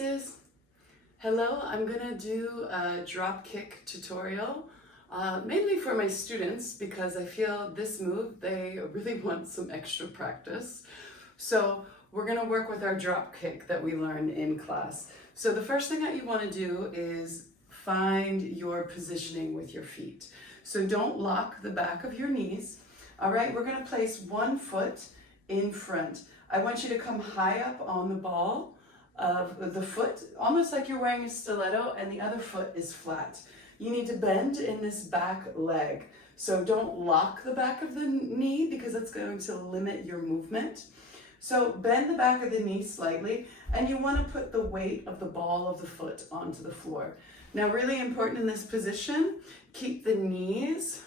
is? Hello, I'm gonna do a drop kick tutorial, mainly for my students because I feel this move, they really want some extra practice. So we're gonna work with our drop kick that we learned in class. So the first thing that you wanna do is find your positioning with your feet. So don't lock the back of your knees. All right, we're gonna place one foot in front. I want you to come high up on the ball of the foot, almost like you're wearing a stiletto, and the other foot is flat. You need to bend in this back leg. So don't lock the back of the knee because it's going to limit your movement. So bend the back of the knee slightly, and you want to put the weight of the ball of the foot onto the floor. Now, really important in this position, keep the knees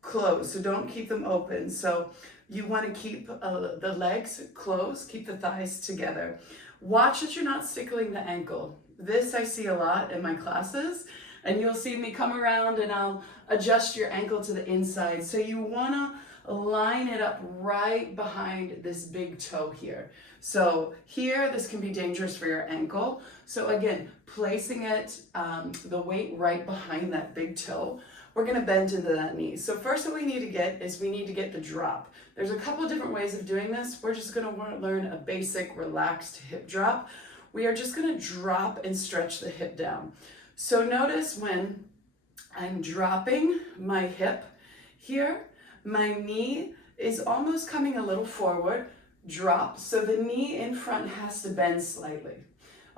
closed, so don't keep them open. So you want to keep the legs closed, keep the thighs together. Watch that you're not stickling the ankle. This I see a lot in my classes, and you'll see me come around and I'll adjust your ankle to the inside. So you want to line it up right behind this big toe here. So here, this can be dangerous for your ankle. So again, placing it, the weight right behind that big toe, we're gonna bend into that knee. So first what we need to get is we need to get the drop. There's a couple different ways of doing this. We're just gonna want to learn a basic relaxed hip drop. We are just gonna drop and stretch the hip down. So notice when I'm dropping my hip here, my knee is almost coming a little forward, drop. So the knee in front has to bend slightly.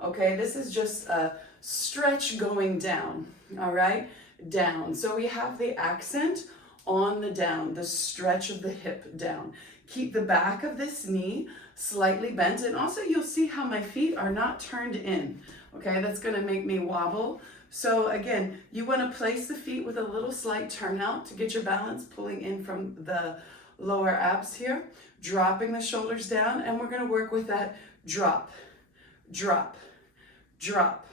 Okay, this is just a stretch going down, all right? Down. So we have the accent on the down, the stretch of the hip down. Keep the back of this knee slightly bent, and also you'll see how my feet are not turned in. Okay, that's gonna make me wobble. So again, you wanna place the feet with a little slight turnout to get your balance, pulling in from the lower abs here, dropping the shoulders down, and we're gonna work with that drop, drop, drop,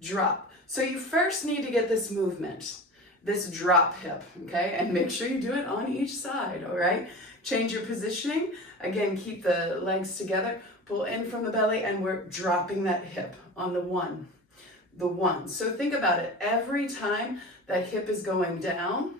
drop. So you first need to get this movement, this drop hip, okay? And make sure you do it on each side, all right? Change your positioning. Again, keep the legs together, pull in from the belly, and we're dropping that hip on the one. So think about it. Every time that hip is going down,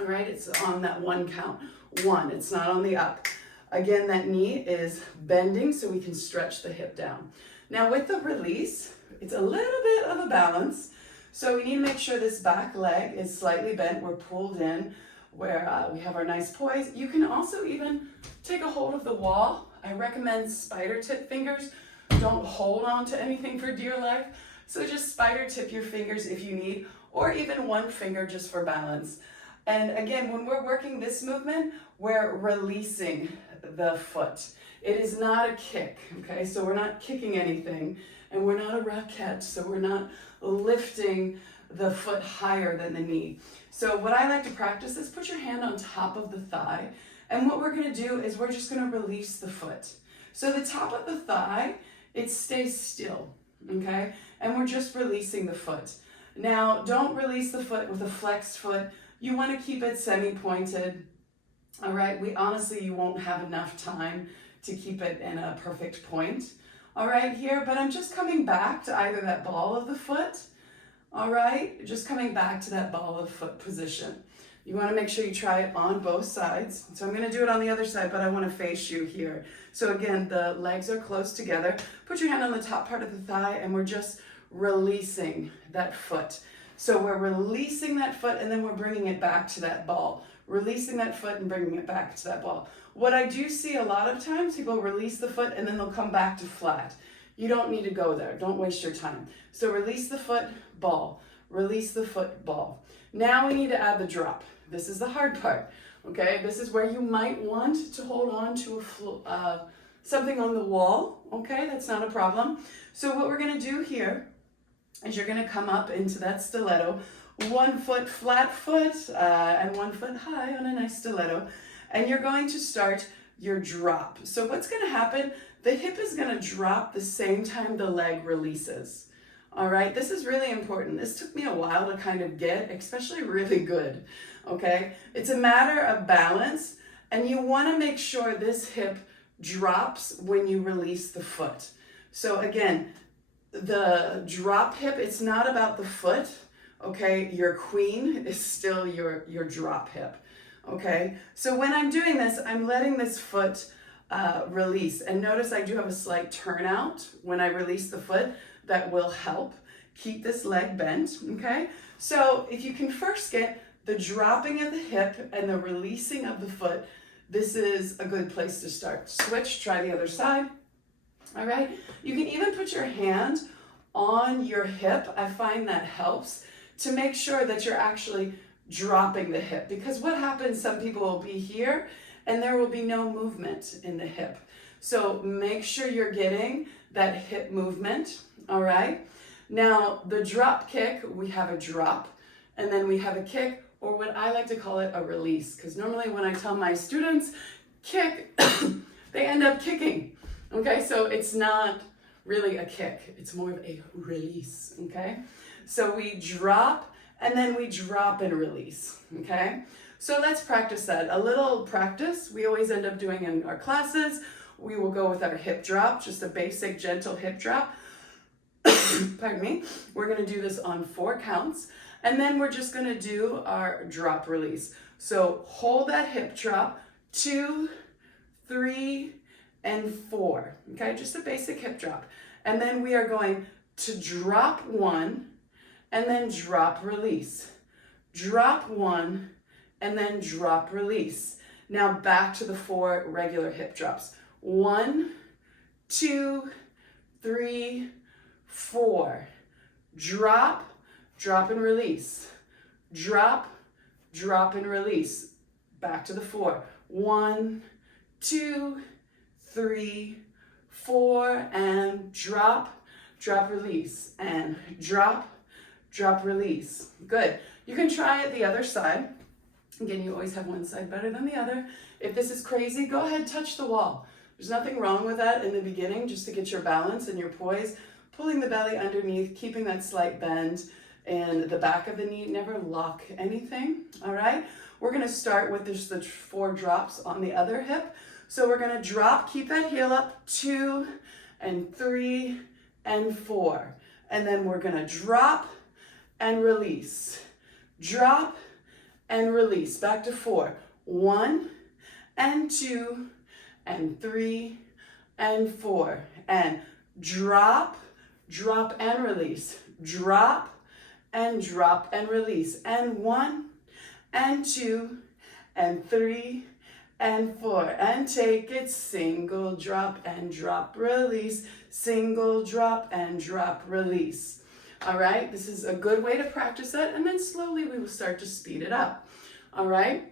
all right, it's on that one count. One, it's not on the up. Again, that knee is bending so we can stretch the hip down. Now with the release, it's a little bit of a balance. So we need to make sure this back leg is slightly bent. We're pulled in where we have our nice poise. You can also even take a hold of the wall. I recommend spider tip fingers. Don't hold on to anything for dear life. So just spider tip your fingers if you need, or even one finger just for balance. And again, when we're working this movement, we're releasing the foot. It is not a kick, okay? So we're not kicking anything, and we're not a raquette, so we're not lifting the foot higher than the knee. So what I like to practice is put your hand on top of the thigh, and what we're gonna do is we're just gonna release the foot. So the top of the thigh, it stays still, okay? And we're just releasing the foot. Now, don't release the foot with a flexed foot. You wanna keep it semi-pointed, all right? You won't have enough time to keep it in a perfect point. All right, here, but I'm just coming back to either that ball of the foot, all right? Just coming back to that ball of foot position. You wanna make sure you try it on both sides. So I'm gonna do it on the other side, but I wanna face you here. So again, the legs are close together. Put your hand on the top part of the thigh, and we're just releasing that foot. So we're releasing that foot, and then we're bringing it back to that ball. Releasing that foot and bringing it back to that ball. What I do see a lot of times, people release the foot and then they'll come back to flat. You don't need to go there. Don't waste your time. So release the foot, ball. Release the foot, ball. Now we need to add the drop. This is the hard part, okay? This is where you might want to hold on to something on the wall, okay? That's not a problem. So what we're gonna do here is you're gonna come up into that stiletto, 1 foot flat foot and 1 foot high on a nice stiletto, and you're going to start your drop. So what's gonna happen, the hip is gonna drop the same time the leg releases. All right, this is really important. This took me a while to kind of get, especially really good, okay? It's a matter of balance, and you wanna make sure this hip drops when you release the foot. So again, the drop hip, it's not about the foot, okay? Your queen is still your drop hip, okay? So when I'm doing this, I'm letting this foot release. And notice I do have a slight turnout when I release the foot. That will help keep this leg bent, okay? So if you can first get the dropping of the hip and the releasing of the foot, this is a good place to start. Switch, try the other side. All right, you can even put your hand on your hip. I find that helps to make sure that you're actually dropping the hip, because what happens, some people will be here and there will be no movement in the hip. So make sure you're getting that hip movement, all right? Now, the drop kick, we have a drop and then we have a kick, or what I like to call it, a release, because normally when I tell my students kick, they end up kicking. Okay, so it's not really a kick, it's more of a release, okay? So we drop and then we drop and release, okay? So let's practice that. A little practice we always end up doing in our classes. We will go with our hip drop, just a basic gentle hip drop. Pardon me. We're gonna do this on 4 counts, and then we're just gonna do our drop release. So hold that hip drop, 2, 3, and 4, okay? Just a basic hip drop. And then we are going to drop 1, and then drop release. Drop 1, and then drop release. Now back to the 4 regular hip drops. 1, 2, 3, 4. Drop, drop and release. Drop, drop and release. Back to the 4. 1, 2, 3, 4, and drop, drop, release, and drop, drop, release. Good. You can try it the other side. Again, you always have one side better than the other. If this is crazy, go ahead, touch the wall. There's nothing wrong with that in the beginning, just to get your balance and your poise, pulling the belly underneath, keeping that slight bend in the back of the knee. Never lock anything, all right? We're gonna start with just the 4 drops on the other hip. So we're gonna drop, keep that heel up, 2 and 3 and 4. And then we're gonna drop and release. Drop and release. Back to 4. 1 and 2 and 3 and 4. And drop, drop and release. Drop and drop and release. And 1 and 2 and 3 and 4, and take it, single drop and drop release, single drop and drop release. All right, this is a good way to practice it, and then slowly we will start to speed it up. All right,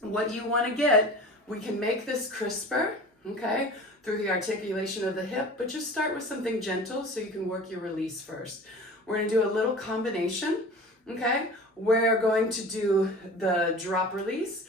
what you want to get, we can make this crisper, okay, through the articulation of the hip, but just start with something gentle so you can work your release first. We're going to do a little combination, okay? We're going to do the drop release,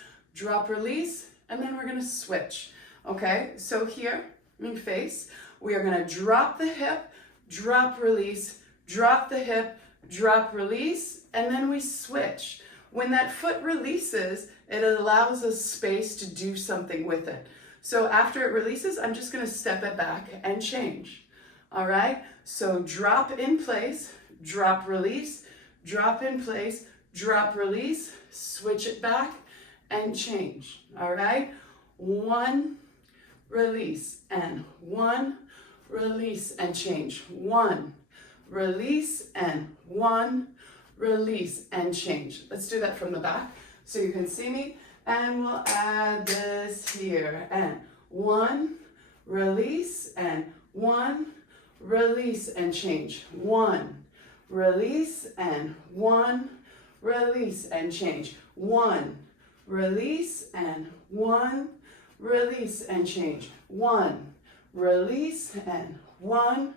and then we're gonna switch, okay? So here, in face, we are gonna drop the hip, drop, release, drop the hip, drop, release, and then we switch. When that foot releases, it allows us space to do something with it. So after it releases, I'm just gonna step it back and change, all right? So drop in place, drop, release, drop in place, drop, release, switch it back, and change, all right? 1, release, and 1, release, and change. 1, release, and 1, release, and change. Let's do that from the back so you can see me. And we'll add this here. And 1, release, and 1, release, and change. 1, release, and 1, release, and change. 1, release, and 1, release, and change. 1, release, and 1,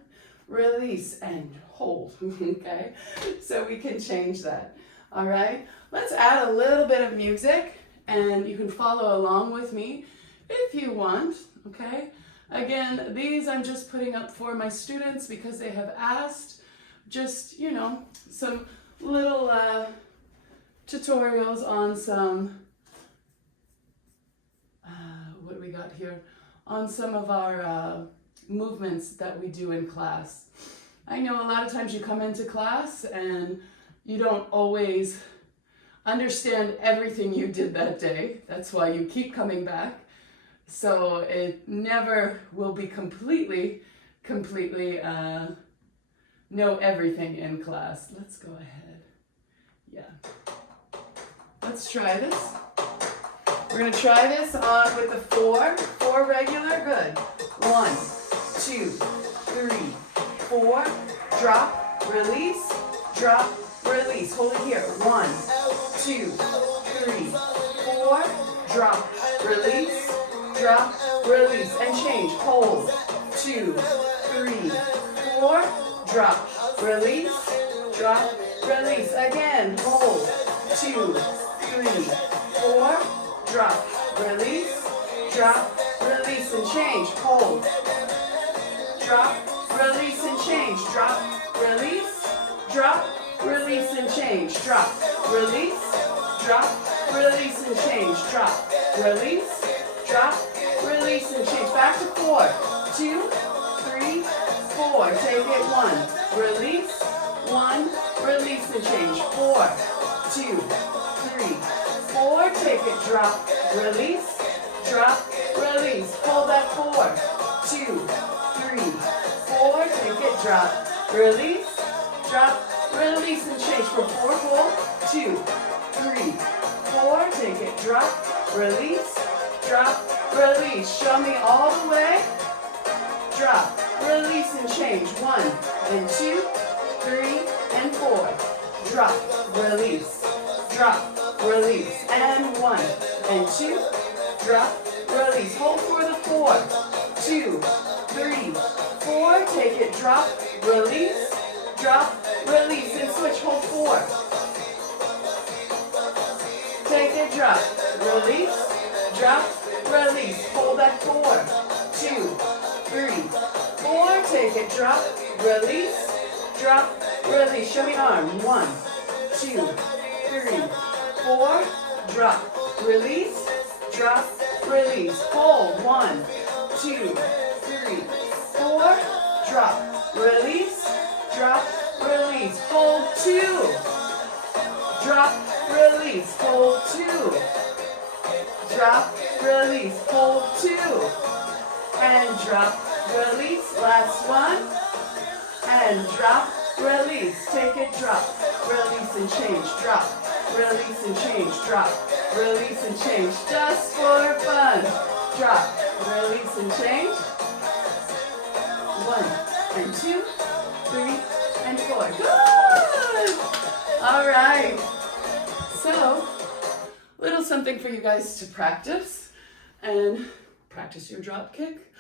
release, and hold, okay? So we can change that, all right? Let's add a little bit of music, and you can follow along with me if you want, okay? Again, these I'm just putting up for my students because they have asked, just, you know, some little tutorials on some what do we got here, on some of our movements that we do in class. I know a lot of times you come into class and you don't always understand everything you did that day. That's why you keep coming back. So it never will be completely know everything in class. Let's go ahead. Yeah. Let's try this. We're going to try this on with the four regular. Good. 1, 2, 3, 4. Drop, release, drop, release. Hold it here. 1, 2, 3, 4. Drop, release, drop, release, and change. Hold. 2, 3, 4. Drop, release, drop, release. Again. Hold. 2, 3, 4. Drop, release, drop, release, and change. Hold. Drop, release, and change. Drop, release, drop, release, and change. Drop, release, drop, release, and change. Drop, release, drop, release, and change. Back to 4, 2, 3, 4. Take it. 1, release, 1, release, and change. 4, 2, 3, 4. Take it. Drop, release, drop, release. Hold that. 4, 2, 3, 4. Take it. Drop, release, drop, release, and change. From 4, hold. 2, 3, 4. Take it. Drop, release, drop, release. Show me all the way. Drop, release, and change. 1 and 2, 3 and 4. Drop, release, drop, release, and 1 and 2. Drop, release. Hold for the 4, 2, 3, 4. Take it. Drop, release, drop, release, and switch. Hold 4. Take it. Drop, release, drop, release. Hold that. 4, 2, 3, 4. Take it. Drop, release, drop, release. Show me arm. 1, 2, 3, 4. Drop, release, drop, release. Hold. 1, 2, 3, 4. Drop, release, drop, release. Hold. 2. Drop, release. Hold. 2. Drop, release. Hold. 2. And drop, release. Last one. And drop, release. Take it. Drop, release, and change. Drop, release, and change. Drop, release, and change. Just for fun. Drop, release, and change. 1 and 2, 3 and 4. Good. All right. So, little something for you guys to practice and practice your drop kick.